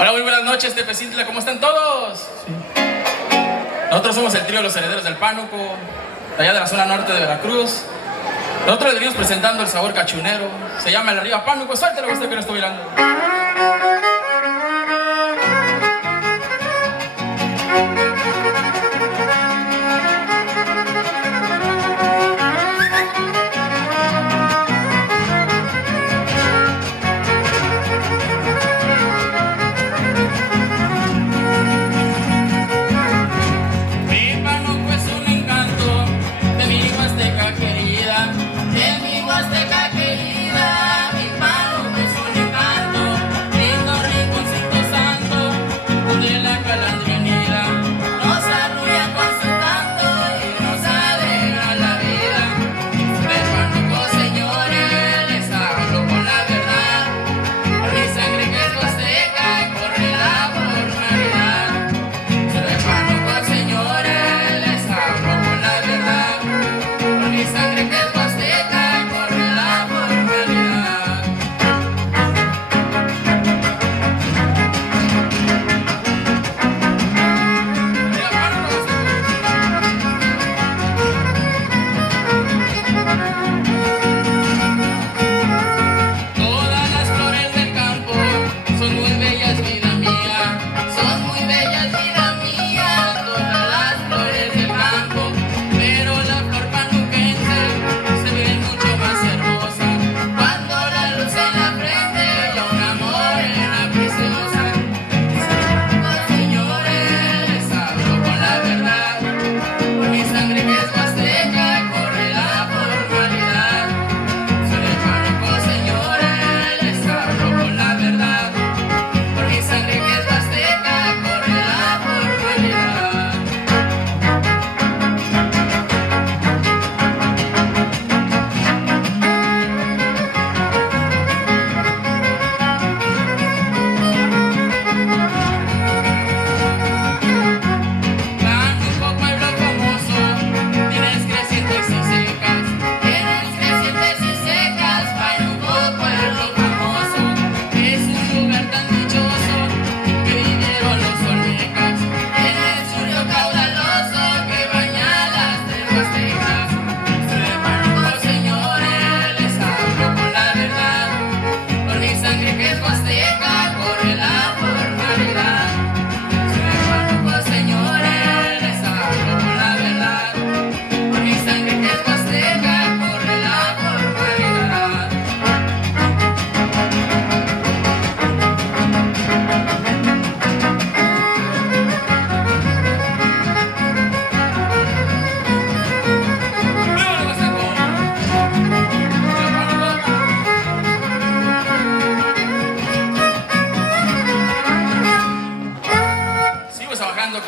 Hola, muy buenas noches, Tepecintla, ¿cómo están todos? Sí. Nosotros somos el trío Los Herederos del Pánuco, de allá de la zona norte de Veracruz. Nosotros les venimos presentando el sabor cachunero. Se llama el Arriba Pánuco. Suéltelo usted que lo estoy bailando.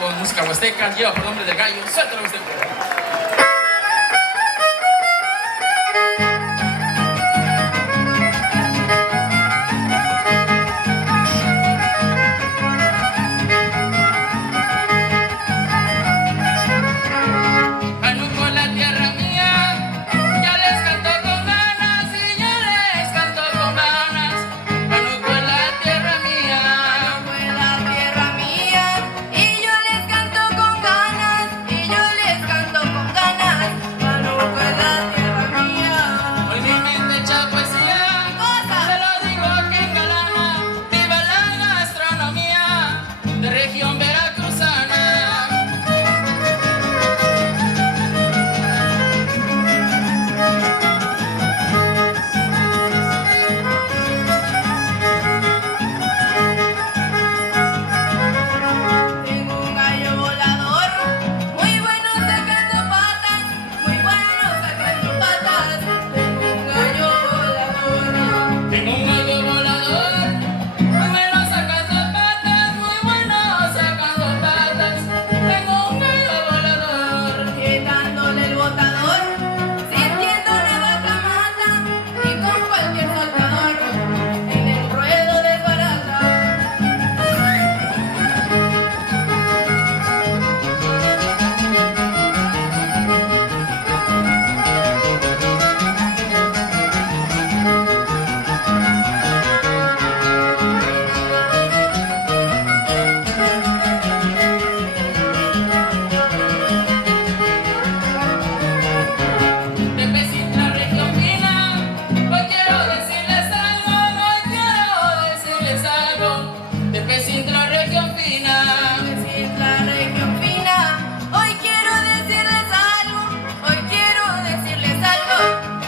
Con música huasteca, lleva por nombre de gallo. Suéltalo usted. Y yo les canto con ganas, y yo les canto que sin la región fina. Hoy quiero decirles algo,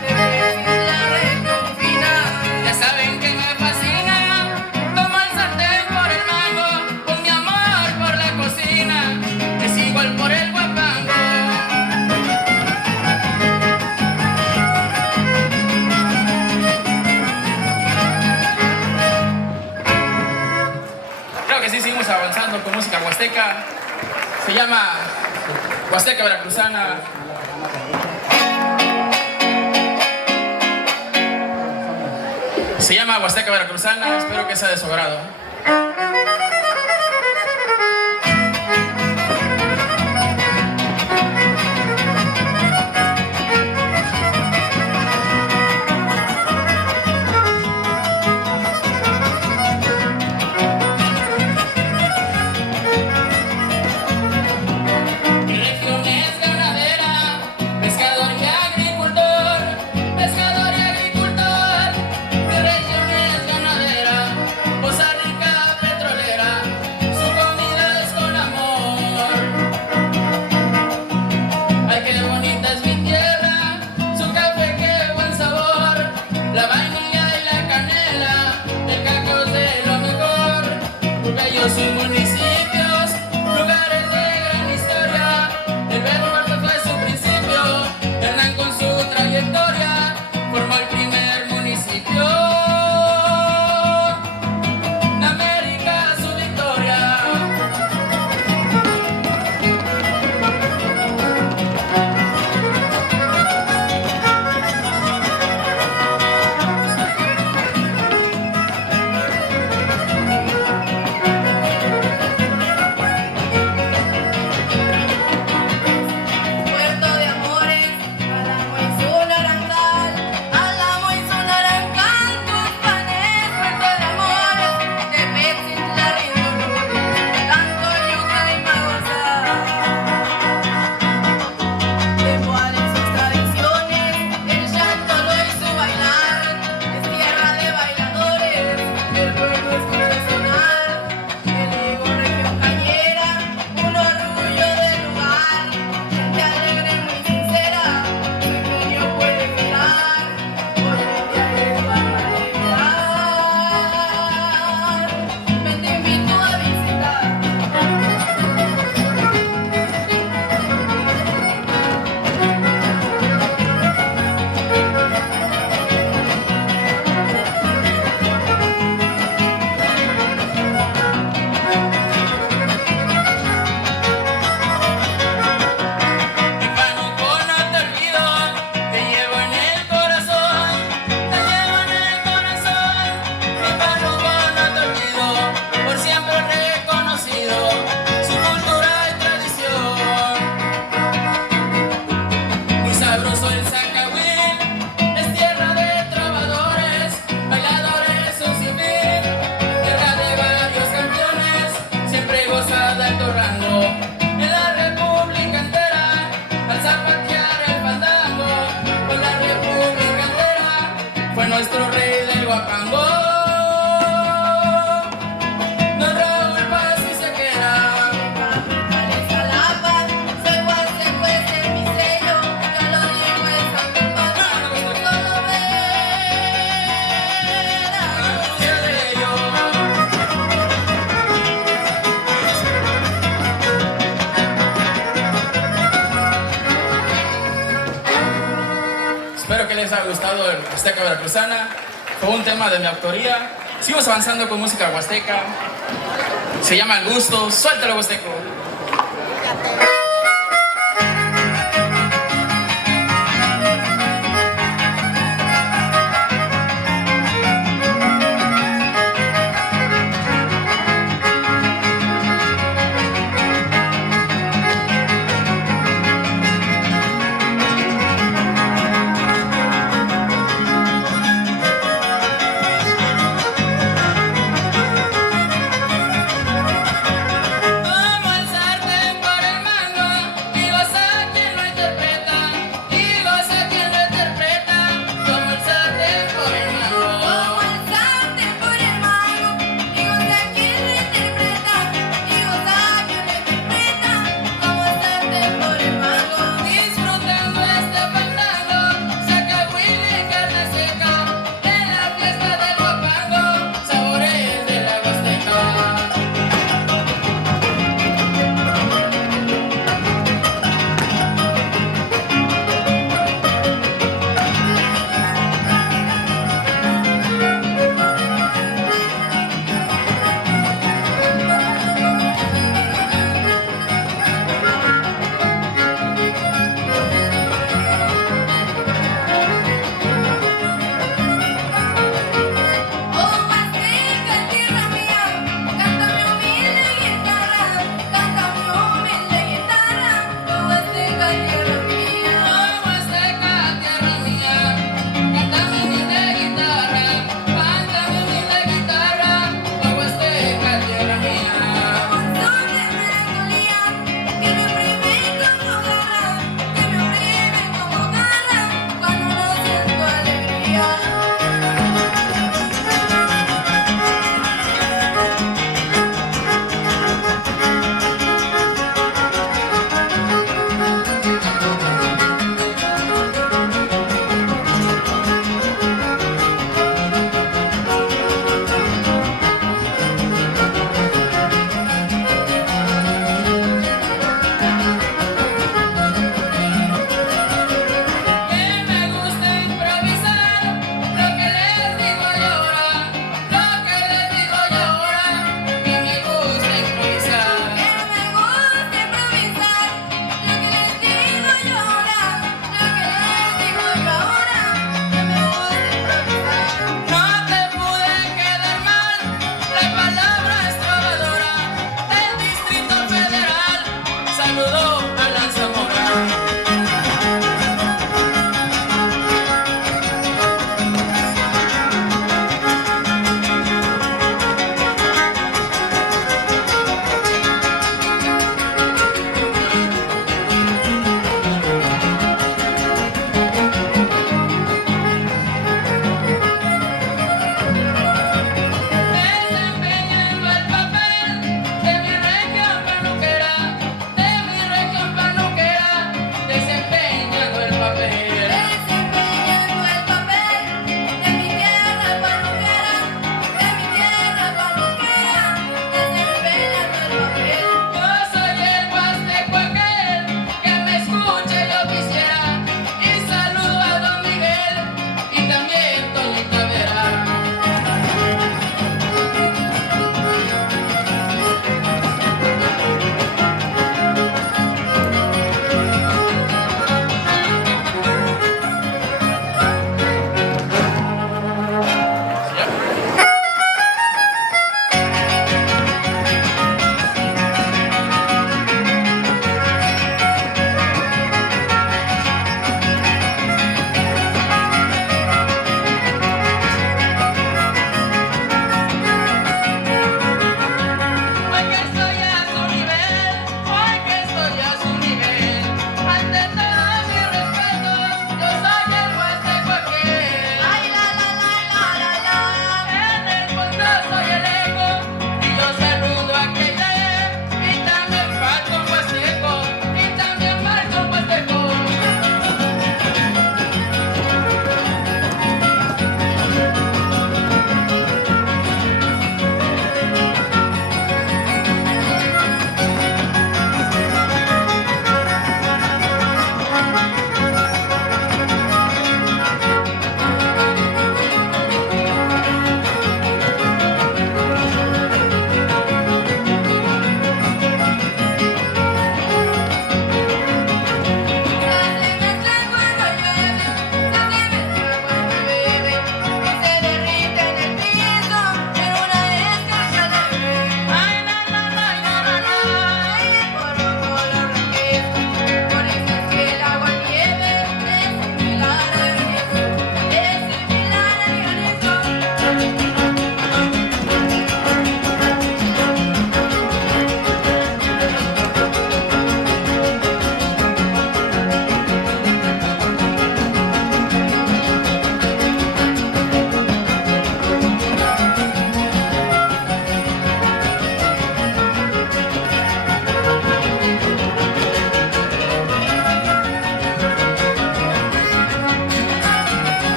de la región fina. Ya saben que me fascina, tomo el sartén por el mango, con mi amor por la cocina, es igual por el guapango. Creo que sí, seguimos avanzando con música huasteca. Se llama Huasteca Veracruzana. Se llama Huasteca Veracruzana, espero que sea de su agrado. Mi región es ganadera, pescador y agricultor, pescador y agricultor. Mi región es ganadera, Poza Rica petrolera, su comida es con amor. Ay, qué bonita es mi tierra, su café, qué buen sabor, la vainilla y la canela, el cacao es de lo mejor. Bellos sus municipios, lugares de gran historia, el Baluarte fue su principio, Hernán con su trayectoria formó el primer municipio. De América su victoria. Puerto de amores, Álamo y su naranjal, Álamo y su naranjal, Tuxpanes, puerto de amores, Tepetzintla, Rindolul, Tanto Yuca y Maguazá. Tepual en sus tradiciones, el llanto lo hizo bailar, es tierra de bailadores, el pueblo escucha sonar, el Diego región cañera, un orgullo del lugar, gente alegre, muy sincera, su ingenio puede girar, hoy en día es barbaridad. Me te invito a visitar. Mi Pánuco no te olvido, te llevo en el corazón, te llevo en el corazón. Mi Pánuco no te olvido, por siempre reconocido, su cultura y tradición. Muy sabroso el Zacahuil, es tierra de trovadores, bailadores un sinfín, tierra de varios campeones, siempre goza de alto rango. En la República entera, al zapatear el fandango, con la República entera, fue nuestro rey del guapango. Don Raúl Paz y Sequera. Capitales Jalapa, soy huasteco, ese es mi sello, yo lo digo en Santo Paso, solo ver Anuncia de ello. Espero que les haya gustado el Huasteca Veracruzana. Fue un tema de mi autoría. Seguimos avanzando con música huasteca. Se llama El Gusto. Suéltalo, huasteco. Como el sartén por el mango,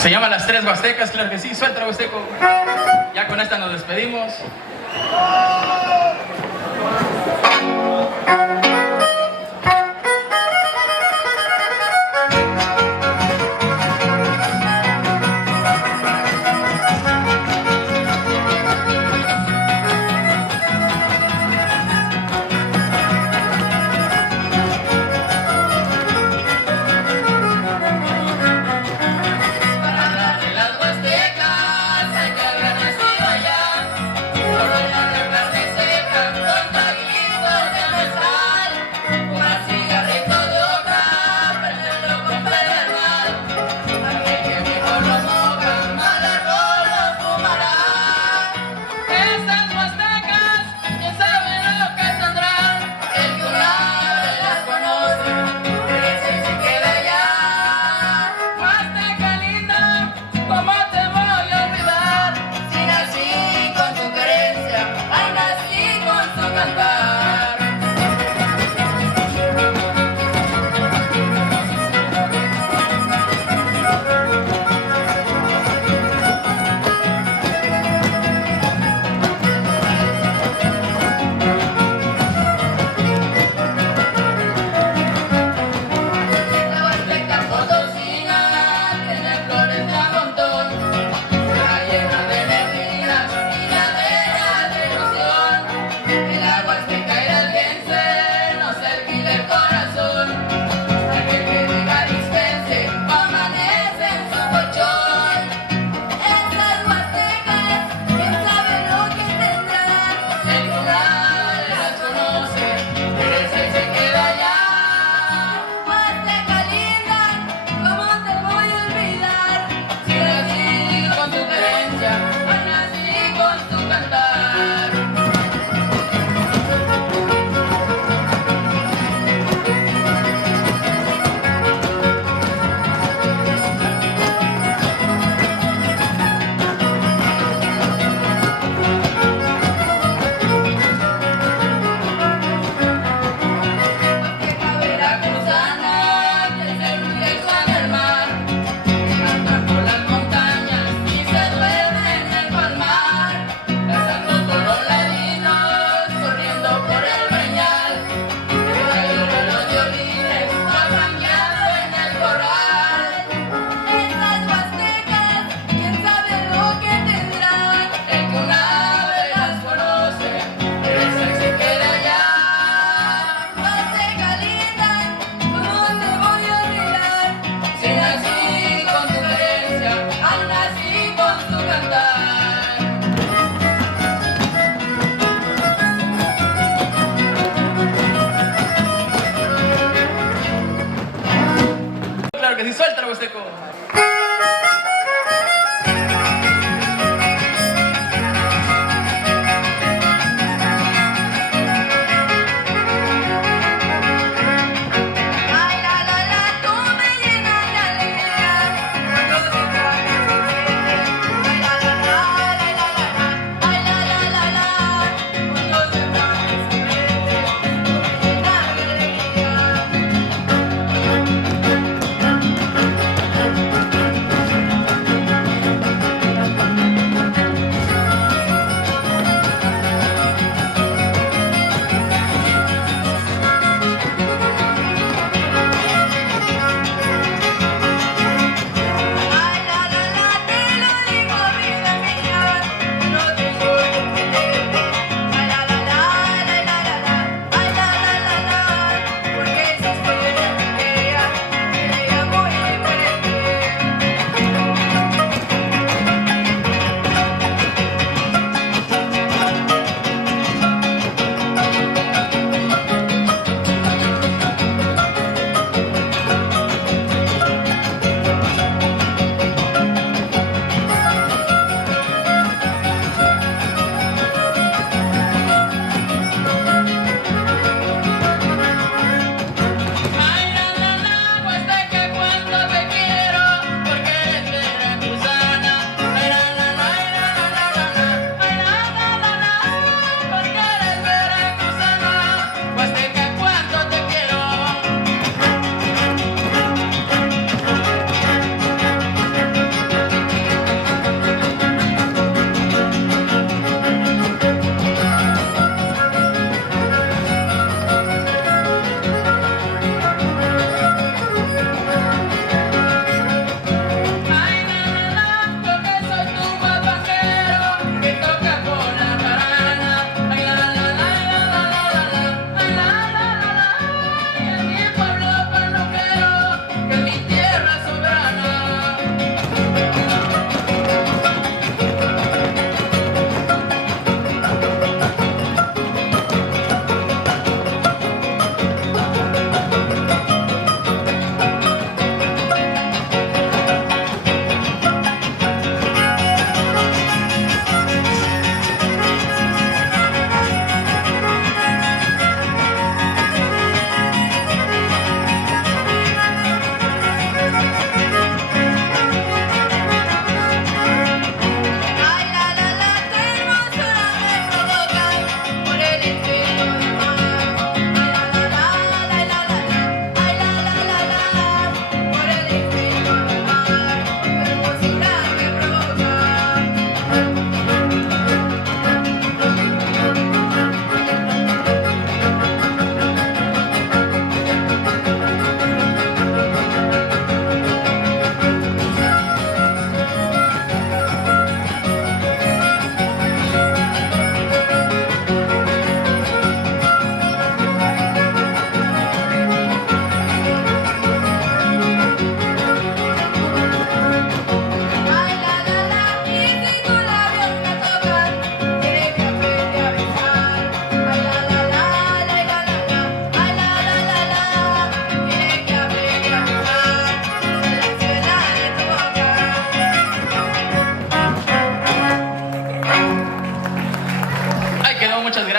Se llama Las Tres Huastecas, claro que sí. Suelta, Huasteco. Ya con esta nos despedimos. Con taquitos de mezcal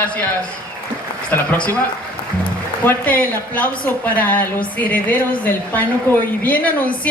gracias. Hasta la próxima. Fuerte el aplauso para los herederos del pánuco y bien anunciado.